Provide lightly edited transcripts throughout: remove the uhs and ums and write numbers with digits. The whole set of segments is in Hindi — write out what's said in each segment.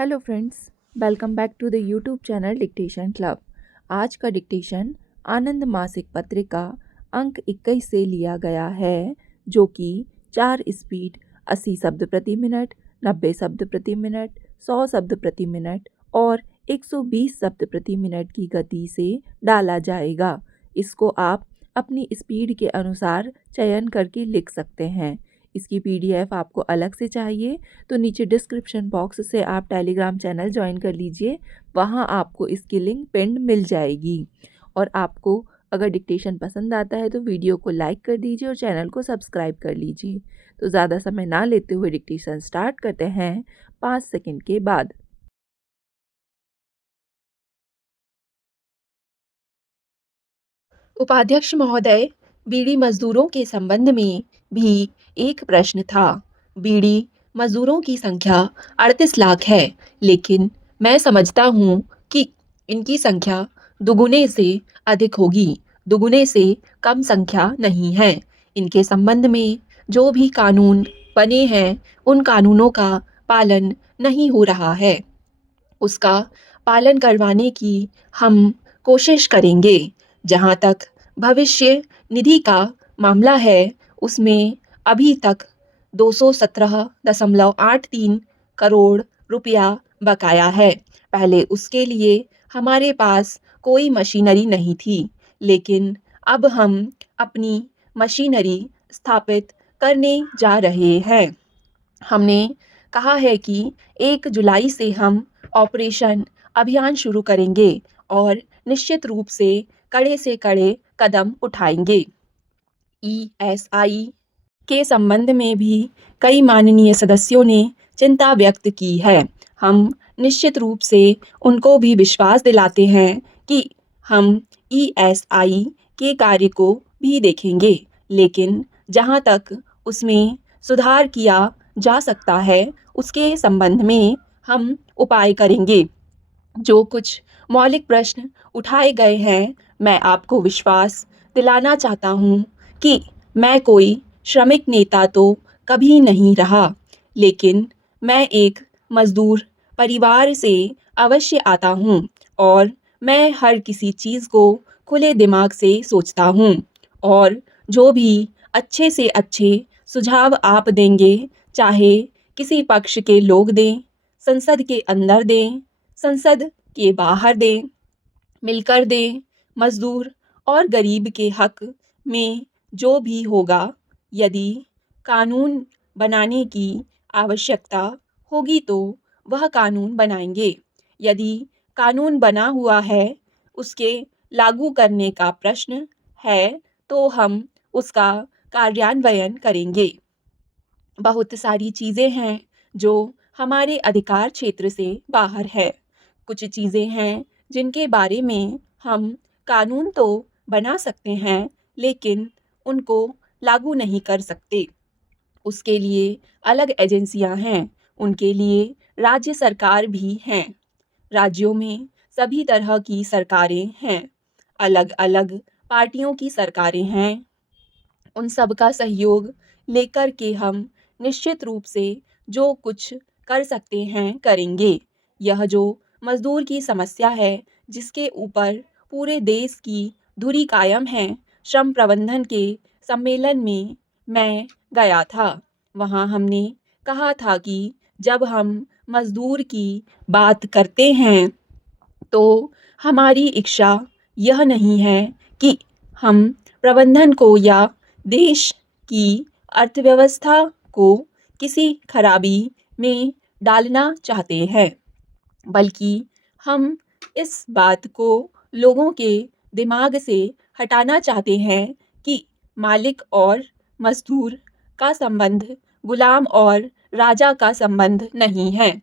Hello friends, welcome back to the YouTube channel dictation club. आज का डिक्टेशन आनंद मासिक पत्रिका अंक 21 से लिया गया है, जो कि 4 स्पीड 80 शब्द प्रति मिनट, 90 शब्द प्रति मिनट, 100 शब्द प्रति मिनट और 120 शब्द प्रति मिनट की गति से डाला जाएगा। इसको आप अपनी स्पीड के अनुसार चयन करके लिख सकते हैं। इसकी पीडीएफ आपको अलग से चाहिए तो नीचे डिस्क्रिप्शन बॉक्स से आप टेलीग्राम चैनल ज्वाइन कर लीजिए। वहाँ आपको इसकी लिंक पिंड मिल जाएगी। और आपको अगर डिक्टेशन पसंद आता है तो वीडियो को लाइक कर दीजिए और चैनल को सब्सक्राइब कर लीजिए। तो ज़्यादा समय ना लेते हुए डिक्टेशन स्टार्ट करते हैं 5 सेकंड के बाद। उपाध्यक्ष महोदय, बीड़ी मजदूरों के संबंध में भी एक प्रश्न था। बीड़ी मजदूरों की संख्या 38 लाख है, लेकिन मैं समझता हूँ कि इनकी संख्या दुगुने से अधिक होगी। दुगुने से कम संख्या नहीं है। इनके संबंध में जो भी कानून बने हैं, उन कानूनों का पालन नहीं हो रहा है। उसका पालन करवाने की हम कोशिश करेंगे। जहाँ तक भविष्य निधि का मामला है, उसमें अभी तक 217.83 करोड़ रुपया बकाया है। पहले उसके लिए हमारे पास कोई मशीनरी नहीं थी, लेकिन अब हम अपनी मशीनरी स्थापित करने जा रहे हैं। हमने कहा है कि 1 जुलाई से हम ऑपरेशन अभियान शुरू करेंगे और निश्चित रूप से कड़े कदम उठाएंगे। ईएसआई के संबंध में भी कई माननीय सदस्यों ने चिंता व्यक्त की है। हम निश्चित रूप से उनको भी विश्वास दिलाते हैं कि हम ईएसआई के कार्य को भी देखेंगे, लेकिन जहां तक उसमें सुधार किया जा सकता है, उसके संबंध में हम उपाय करेंगे। जो कुछ मौलिक प्रश्न उठाए गए हैं, मैं आपको विश्वास दिलाना चाहता हूँ कि मैं कोई श्रमिक नेता तो कभी नहीं रहा, लेकिन मैं एक मजदूर परिवार से अवश्य आता हूँ और मैं हर किसी चीज़ को खुले दिमाग से सोचता हूँ। और जो भी अच्छे से अच्छे सुझाव आप देंगे, चाहे किसी पक्ष के लोग दें, संसद के अंदर दें, संसद के बाहर दें, मिलकर दें, मजदूर और गरीब के हक में जो भी होगा, यदि कानून बनाने की आवश्यकता होगी तो वह कानून बनाएंगे। यदि कानून बना हुआ है, उसके लागू करने का प्रश्न है, तो हम उसका कार्यान्वयन करेंगे। बहुत सारी चीज़ें हैं जो हमारे अधिकार क्षेत्र से बाहर है। कुछ चीज़ें हैं जिनके बारे में हम कानून तो बना सकते हैं, लेकिन उनको लागू नहीं कर सकते। उसके लिए अलग एजेंसियां हैं, उनके लिए राज्य सरकार भी हैं। राज्यों में सभी तरह की सरकारें हैं, अलग अलग पार्टियों की सरकारें हैं। उन सब का सहयोग लेकर के हम निश्चित रूप से जो कुछ कर सकते हैं करेंगे। यह जो मजदूर की समस्या है, जिसके ऊपर पूरे देश की धुरी कायम है, श्रम प्रबंधन के सम्मेलन में मैं गया था। वहाँ हमने कहा था कि जब हम मजदूर की बात करते हैं, तो हमारी इच्छा यह नहीं है कि हम प्रबंधन को या देश की अर्थव्यवस्था को किसी खराबी में डालना चाहते हैं, बल्कि हम इस बात को लोगों के दिमाग से हटाना चाहते हैं कि मालिक और मजदूर का संबंध गुलाम और राजा का संबंध नहीं है।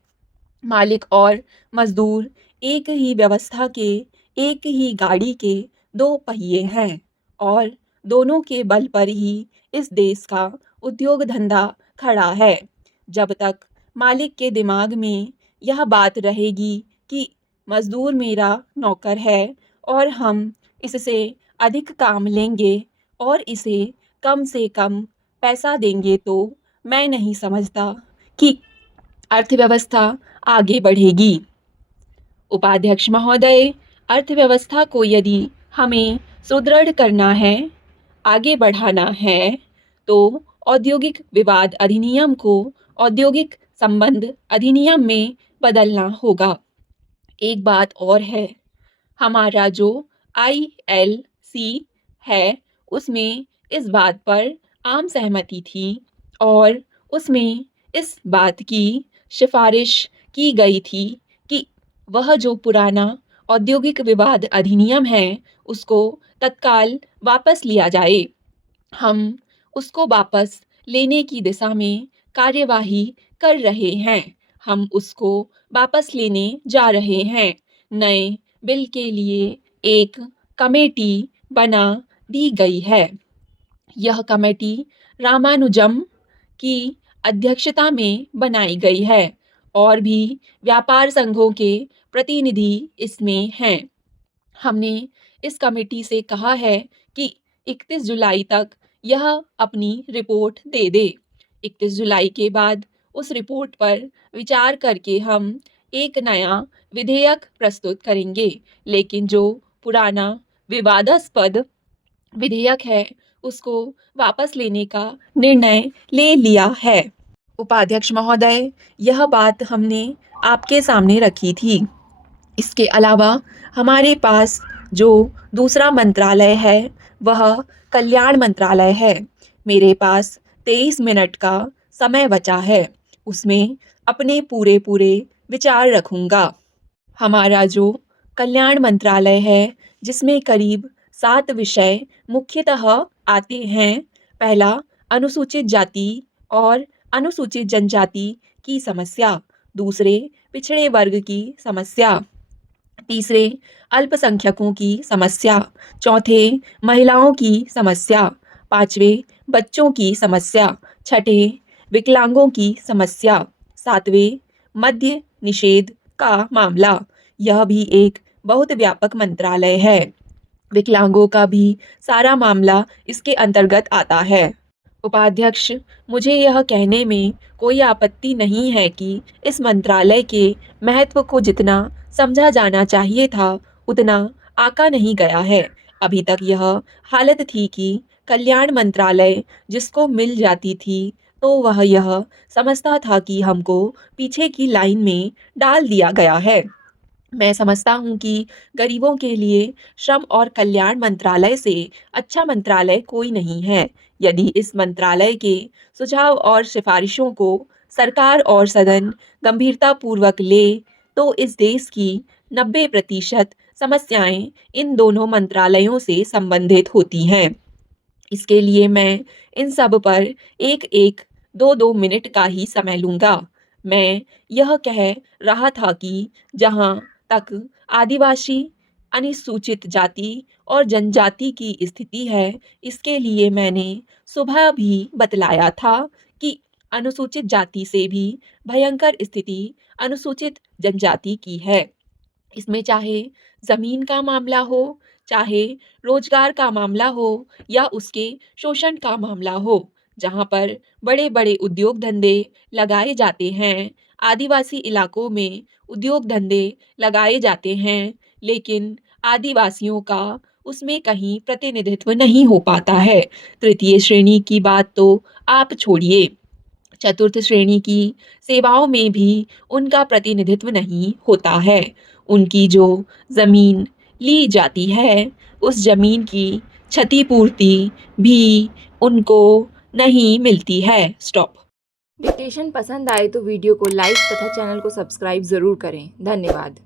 मालिक और मजदूर एक ही व्यवस्था के, एक ही गाड़ी के दो पहिए हैं और दोनों के बल पर ही इस देश का उद्योग धंधा खड़ा है। जब तक मालिक के दिमाग में यह बात रहेगी कि मजदूर मेरा नौकर है और हम इससे अधिक काम लेंगे और इसे कम से कम पैसा देंगे, तो मैं नहीं समझता कि अर्थव्यवस्था आगे बढ़ेगी। उपाध्यक्ष महोदय, अर्थव्यवस्था को यदि हमें सुदृढ़ करना है, आगे बढ़ाना है, तो औद्योगिक विवाद अधिनियम को औद्योगिक संबंध अधिनियम में बदलना होगा। एक बात और है, हमारा जो ILC है, उसमें इस बात पर आम सहमति थी और उसमें इस बात की सिफारिश की गई थी कि वह जो पुराना औद्योगिक विवाद अधिनियम है, उसको तत्काल वापस लिया जाए। हम उसको वापस लेने की दिशा में कार्यवाही कर रहे हैं। हम उसको वापस लेने जा रहे हैं। नए बिल के लिए एक कमेटी बना दी गई है। यह कमेटी रामानुजम की अध्यक्षता में बनाई गई है और भी व्यापार संघों के प्रतिनिधि इसमें हैं। हमने इस कमेटी से कहा है कि 31 जुलाई तक यह अपनी रिपोर्ट दे दे। 31 जुलाई के बाद उस रिपोर्ट पर विचार करके हम एक नया विधेयक प्रस्तुत करेंगे, लेकिन जो पुराना विवादास्पद विधेयक है, उसको वापस लेने का निर्णय ले लिया है। उपाध्यक्ष महोदय, यह बात हमने आपके सामने रखी थी। इसके अलावा हमारे पास जो दूसरा मंत्रालय है, वह कल्याण मंत्रालय है। मेरे पास 23 मिनट का समय बचा है, उसमें अपने पूरे विचार रखूंगा। हमारा जो कल्याण मंत्रालय है, जिसमें करीब 7 विषय मुख्यतः आते हैं। पहला, अनुसूचित जाति और अनुसूचित जनजाति की समस्या। दूसरे, पिछड़े वर्ग की समस्या। तीसरे, अल्पसंख्यकों की समस्या। चौथे, महिलाओं की समस्या। पांचवें, बच्चों की समस्या। छठे, विकलांगों की समस्या। सातवें, मद्य निषेध का मामला। यह भी एक बहुत व्यापक मंत्रालय है। विकलांगों का भी सारा मामला इसके अंतर्गत आता है। उपाध्यक्ष, मुझे यह कहने में कोई आपत्ति नहीं है कि इस मंत्रालय के महत्व को जितना समझा जाना चाहिए था, उतना आका नहीं गया है। अभी तक यह हालत थी कि कल्याण मंत्रालय जिसको मिल जाती थी, तो वह यह समझता था कि हमको पीछे की लाइन में डाल दिया गया है। मैं समझता हूँ कि गरीबों के लिए श्रम और कल्याण मंत्रालय से अच्छा मंत्रालय कोई नहीं है। यदि इस मंत्रालय के सुझाव और सिफारिशों को सरकार और सदन गंभीरतापूर्वक ले, तो इस देश की 90% समस्याएं इन दोनों मंत्रालयों से संबंधित होती हैं। इसके लिए मैं इन सब पर एक 2-2 मिनट का ही समय लूँगा। मैं यह कह रहा था कि जहाँ तक आदिवासी, अनुसूचित जाति और जनजाति की स्थिति है, इसके लिए मैंने सुबह भी बतलाया था कि अनुसूचित जाति से भी भयंकर स्थिति अनुसूचित जनजाति की है। इसमें चाहे ज़मीन का मामला हो, चाहे रोजगार का मामला हो या उसके शोषण का मामला हो, जहाँ पर बड़े उद्योग धंधे लगाए जाते हैं, आदिवासी इलाकों में उद्योग धंधे लगाए जाते हैं, लेकिन आदिवासियों का उसमें कहीं प्रतिनिधित्व नहीं हो पाता है। तृतीय श्रेणी की बात तो आप छोड़िए, चतुर्थ श्रेणी की सेवाओं में भी उनका प्रतिनिधित्व नहीं होता है। उनकी जो ज़मीन ली जाती है, उस ज़मीन की क्षतिपूर्ति भी उनको नहीं मिलती है। स्टॉप। डिक्टेशन पसंद आए तो वीडियो को लाइक तथा चैनल को सब्सक्राइब ज़रूर करें। धन्यवाद।